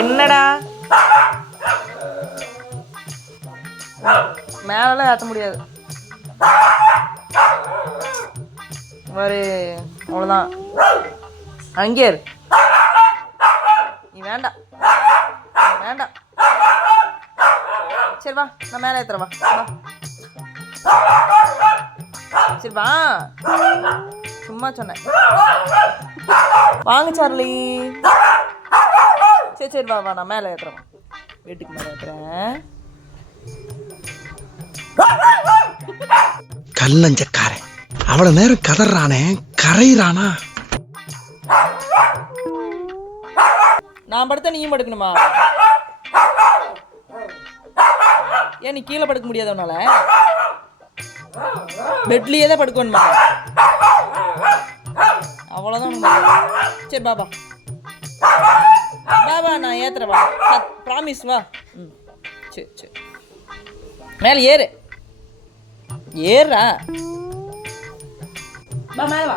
என்னடா மேலெல்லாம் ஏற்ற முடியாது ஒரு அவ்வளோதான். அங்கே இரு. நீ வேண்டாம் வேண்டாம். சரி வா, நான் மேலே ஏற்றுறேன். வா சரி வா, சும்மா சொன்னேன். வாங்க சார்லி. சரி சரி வா வா, நான் மேலே ஏற்றுறேன். வீட்டுக்கு மேலே ஏற்றுறேன். கல்லஞ்சக்காரன் அவ்வளவு நேரம் கதறானே, கரையிறானா? நான் படுத்தா நீயும் படுக்கணுமா? ஏன் நீ கீழே படுக்க முடியாது? உன்னால பெட்லயே தான் படுக்கணுமா? அவ்வளோதான். சரி பாபா பாபா, நான் ஏத்துறேன். வா, ப்ராமிஸ். வா. சரி சரி, மேலே ஏறு. ஏறா. வா மேலே வா.